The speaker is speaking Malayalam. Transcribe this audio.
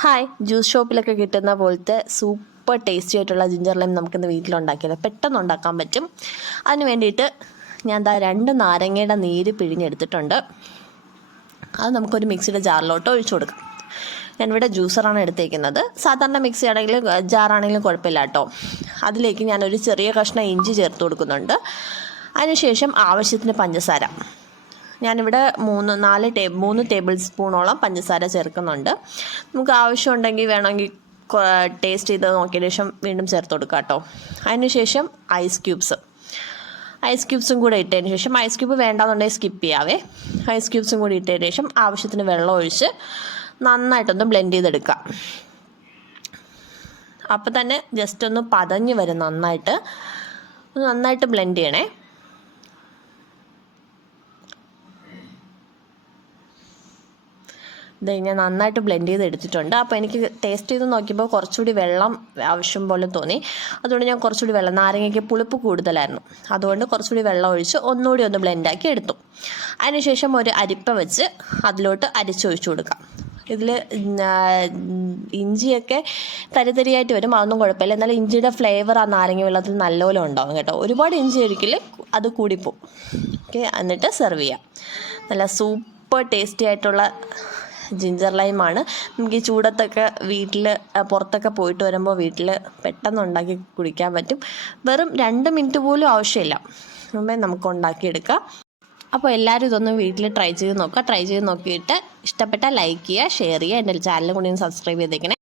ഹായ്, ജ്യൂസ് ഷോപ്പിലൊക്കെ കിട്ടുന്ന പോലത്തെ സൂപ്പർ ടേസ്റ്റി ആയിട്ടുള്ള ജിഞ്ചർ ലൈം നമുക്കിന്ന് വീട്ടിലുണ്ടാക്കിയാലോ. പെട്ടെന്ന് ഉണ്ടാക്കാൻ പറ്റും. അതിന് വേണ്ടിയിട്ട് ഞാൻ 2 നാരങ്ങയുടെ നീര് പിഴിഞ്ഞെടുത്തിട്ടുണ്ട്. അത് നമുക്കൊരു മിക്സിയുടെ ജാറിലോട്ട് ഒഴിച്ചു കൊടുക്കാം. ഞാനിവിടെ ജ്യൂസറാണ് എടുത്തേക്കുന്നത്. സാധാരണ മിക്സി ആണെങ്കിലും ജാറാണെങ്കിലും കുഴപ്പമില്ല കേട്ടോ. അതിലേക്ക് ഞാനൊരു ചെറിയ കഷ്ണം ഇഞ്ചി ചേർത്ത് കൊടുക്കുന്നുണ്ട്. അതിനുശേഷം ആവശ്യത്തിന് പഞ്ചസാര. ഞാനിവിടെ 3 ടേബിൾ സ്പൂണോളം പഞ്ചസാര ചേർക്കുന്നുണ്ട്. നമുക്ക് ആവശ്യമുണ്ടെങ്കിൽ വേണമെങ്കിൽ ടേസ്റ്റ് ചെയ്ത് നോക്കിയതിന് ശേഷം വീണ്ടും ചേർത്ത് കൊടുക്കാം കേട്ടോ. അതിനുശേഷം ഐസ് ക്യൂബ്സും കൂടെ ഇട്ടതിന് ശേഷം, ഐസ് ക്യൂബ് വേണ്ടാന്നുണ്ടെങ്കിൽ സ്കിപ്പ് ചെയ്യാവേ. ഐസ് ക്യൂബ്സും കൂടി ഇട്ടതിന് ശേഷം ആവശ്യത്തിന് വെള്ളം ഒഴിച്ച് നന്നായിട്ടൊന്ന് ബ്ലെൻഡ് ചെയ്തെടുക്കാം. അപ്പോൾ തന്നെ ജസ്റ്റ് ഒന്ന് പതഞ്ഞ് വരും. നന്നായിട്ട് ബ്ലെൻഡ് ചെയ്യണേ. ഇത് ഞാൻ നന്നായിട്ട് ബ്ലെൻഡ് ചെയ്ത് എടുത്തിട്ടുണ്ട്. അപ്പോൾ എനിക്ക് ടേസ്റ്റ് ചെയ്ത് നോക്കിയപ്പോൾ കുറച്ചുകൂടി വെള്ളം ആവശ്യം പോലെ തോന്നി. അതുകൊണ്ട് ഞാൻ കുറച്ചുകൂടി വെള്ളം, നാരങ്ങയ്ക്ക് പുളിപ്പ് കൂടുതലായിരുന്നു, അതുകൊണ്ട് കുറച്ചുകൂടി വെള്ളം ഒഴിച്ച് ഒന്നുകൂടി ഒന്ന് ബ്ലെൻഡാക്കി എടുത്തു. അതിനുശേഷം ഒരു അരിപ്പ വെച്ച് അതിലോട്ട് അരിച്ചൊഴിച്ചു കൊടുക്കാം. ഇതിൽ ഇഞ്ചിയൊക്കെ തരിതരിയായിട്ട് വരും, അതൊന്നും കുഴപ്പമില്ല. എന്നാലും ഇഞ്ചിയുടെ ഫ്ലേവർ ആ നാരങ്ങ വെള്ളത്തിൽ നല്ലപോലെ ഉണ്ടാകും കേട്ടോ. ഒരുപാട് ഇഞ്ചി ഒരിക്കൽ അത് കൂടിപ്പോവും. ഓക്കെ, എന്നിട്ട് സെർവ് ചെയ്യാം. നല്ല സൂപ്പർ ടേസ്റ്റി ആയിട്ടുള്ള ജിഞ്ചർ ലൈമാണ്. നമുക്ക് ഈ ചൂടത്തൊക്കെ പുറത്തൊക്കെ പോയിട്ട് വരുമ്പോൾ വീട്ടിൽ പെട്ടെന്ന് ഉണ്ടാക്കി കുടിക്കാൻ പറ്റും. വെറും 2 മിനിറ്റ് പോലും ആവശ്യമില്ല, മുമ്പേ നമുക്ക് ഉണ്ടാക്കിയെടുക്കാം. അപ്പോൾ എല്ലാവരും ഇതൊന്ന് വീട്ടിൽ ട്രൈ ചെയ്ത് നോക്കുക. ട്രൈ ചെയ്ത് നോക്കിയിട്ട് ഇഷ്ടപ്പെട്ടാൽ ലൈക്ക് ചെയ്യുക, ഷെയർ ചെയ്യുക. എൻ്റെ ചാനൽ കൂടി സബ്സ്ക്രൈബ് ചെയ്തേക്കണേ.